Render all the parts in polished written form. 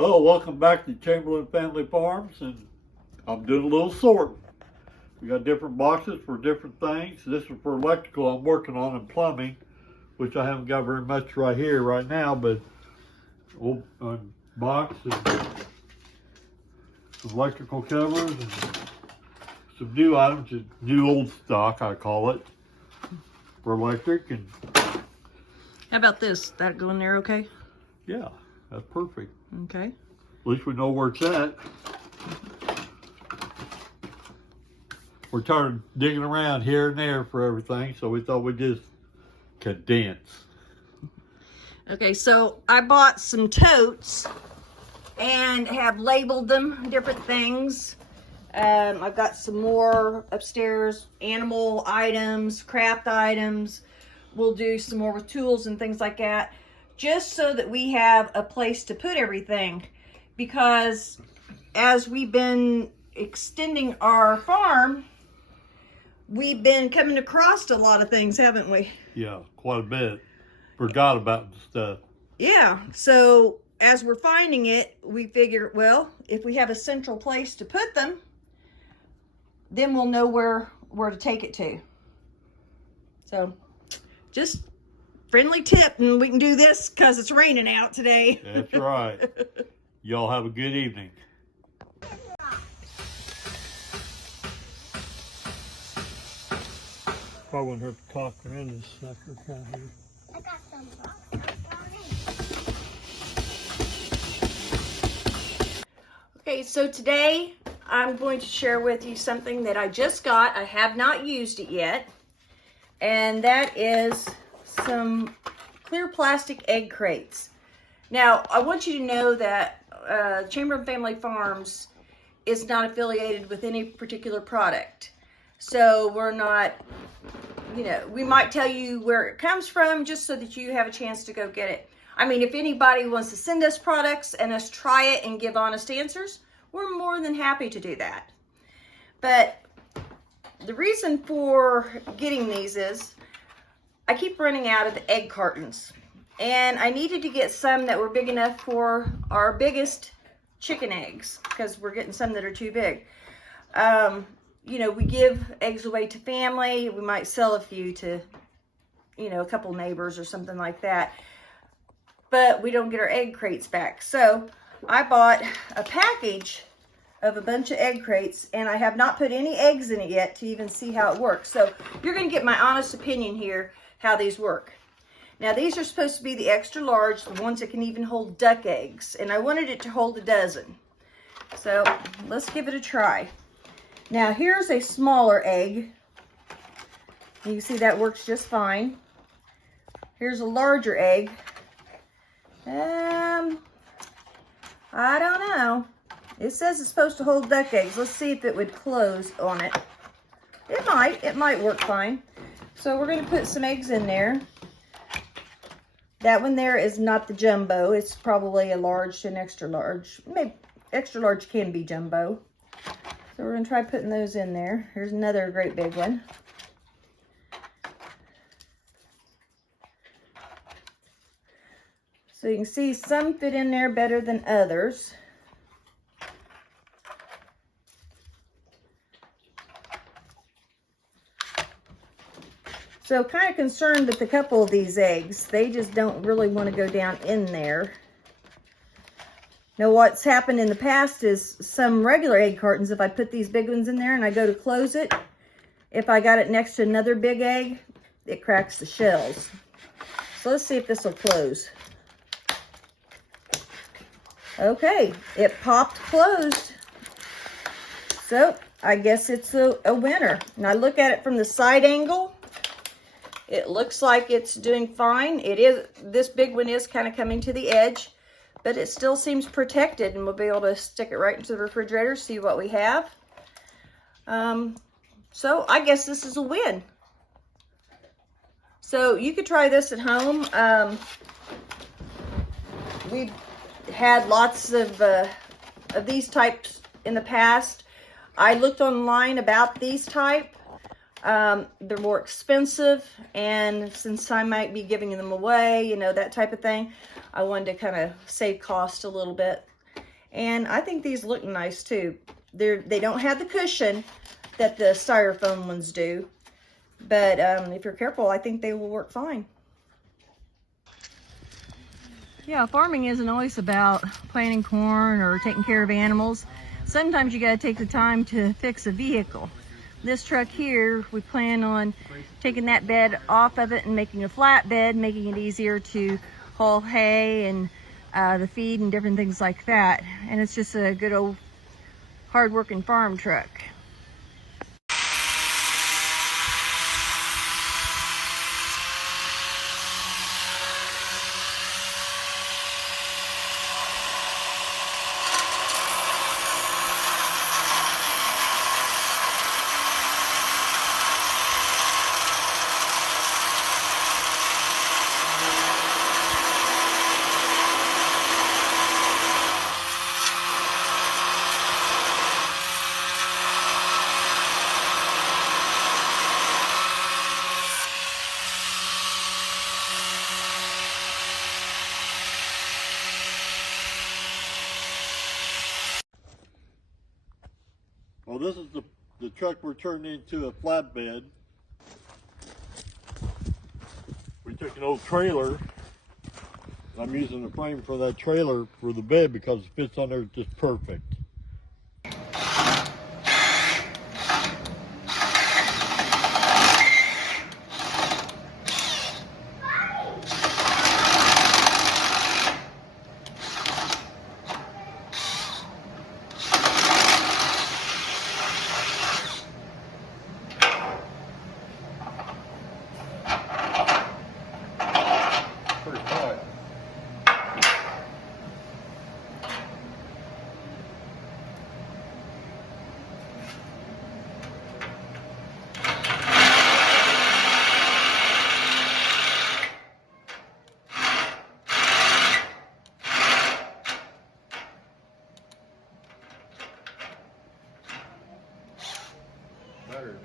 Hello, welcome back to Chamberlain Family Farms, and I'm doing a little sorting. We got different boxes for different things. This is for electrical I'm working on and plumbing, which I haven't got very much right here right now, but we'll box and some electrical covers and some new items, new old stock I call it, for electric. And how about this? That go in there okay? yeah, that's perfect. Okay. At least we know where it's at. We're tired of digging around here and there for everything, so we thought we'd just condense. Okay, so I bought some totes and have labeled them different things. I've got some more upstairs, animal items, craft items. We'll do some more with tools and things like that, just so that we have a place to put everything. Because as we've been extending our farm, we've been coming across a lot of things, haven't we? Yeah, quite a bit. Forgot about the stuff. Yeah, so as we're finding it, we figure, well, if we have a central place to put them, then we'll know where to take it to. So just friendly tip, and we can do this because it's raining out today. That's right. Y'all have a good evening. Probably wouldn't hurt to talk her in this sucker down here. I got some boxes. Okay, so today I'm going to share with you something that I just got. I have not used it yet. And that is some clear plastic egg crates. Now, I want you to know that Chamberlain Family Farms is not affiliated with any particular product. So we're not, we might tell you where it comes from just so that you have a chance to go get it. I mean, if anybody wants to send us products and us try it and give honest answers, we're more than happy to do that. But the reason for getting these is I keep running out of the egg cartons. And I needed to get some that were big enough for our biggest chicken eggs, because we're getting some that are too big. We give eggs away to family. We might sell a few to, a couple neighbors or something like that. But we don't get our egg crates back. So I bought a package of a bunch of egg crates, and I have not put any eggs in it yet to even see how it works. So you're going to get my honest opinion here, how these work. Now, these are supposed to be the extra large, the ones that can even hold duck eggs, and I wanted it to hold a dozen. So let's give it a try. Now, here's a smaller egg. You can see that works just fine. Here's a larger egg. I don't know. It says it's supposed to hold duck eggs. Let's see if it would close on it. It might work fine. So we're going to put some eggs in there. That one there is not the jumbo. It's probably a large to an extra large. Maybe extra large can be jumbo. So we're going to try putting those in there. Here's another great big one. So you can see some fit in there better than others. So kind of concerned with a couple of these eggs. They just don't really want to go down in there. Now what's happened in the past is some regular egg cartons, if I put these big ones in there and I go to close it, if I got it next to another big egg, it cracks the shells. So let's see if this will close. Okay, it popped closed. So I guess it's a winner. Now look at it from the side angle. It looks like it's doing fine. It is, this big one is kind of coming to the edge, but it still seems protected, and we'll be able to stick it right into the refrigerator, see what we have. So I guess this is a win. So you could try this at home. We've had lots of these types in the past. I looked online about these type. They're more expensive, and since I might be giving them away, that type of thing, I wanted to kind of save cost a little bit. And I think these look nice too. They don't have the cushion that the styrofoam ones do, but if you're careful, I think they will work fine. Yeah, farming isn't always about planting corn or taking care of animals. Sometimes you gotta take the time to fix a vehicle. This truck here, we plan on taking that bed off of it and making a flatbed, making it easier to haul hay and the feed and different things like that. And it's just a good old hard-working farm truck. Well, this is the truck we're turning into a flatbed. We took an old trailer. I'm using the frame for that trailer for the bed because it fits on there just perfect. Pretty tight. Better.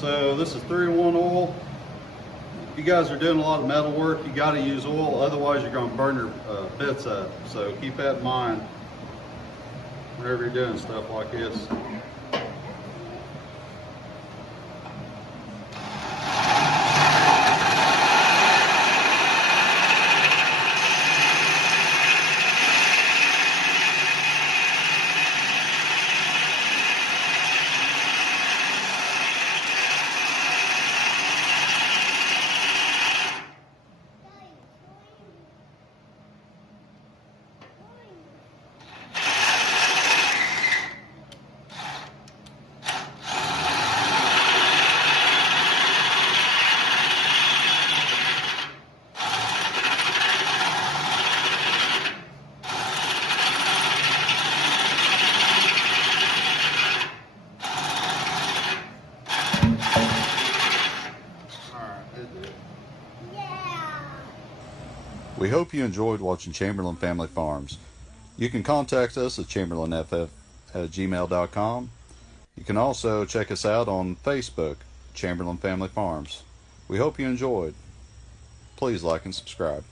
So this is 3-in-1 oil. If you guys are doing a lot of metal work, you got to use oil, otherwise you're going to burn your bits up. So keep that in mind whenever you're doing stuff like this. We hope you enjoyed watching Chamberlain Family Farms. You can contact us at chamberlainff@gmail.com. You can also check us out on Facebook, Chamberlain Family Farms. We hope you enjoyed. Please like and subscribe.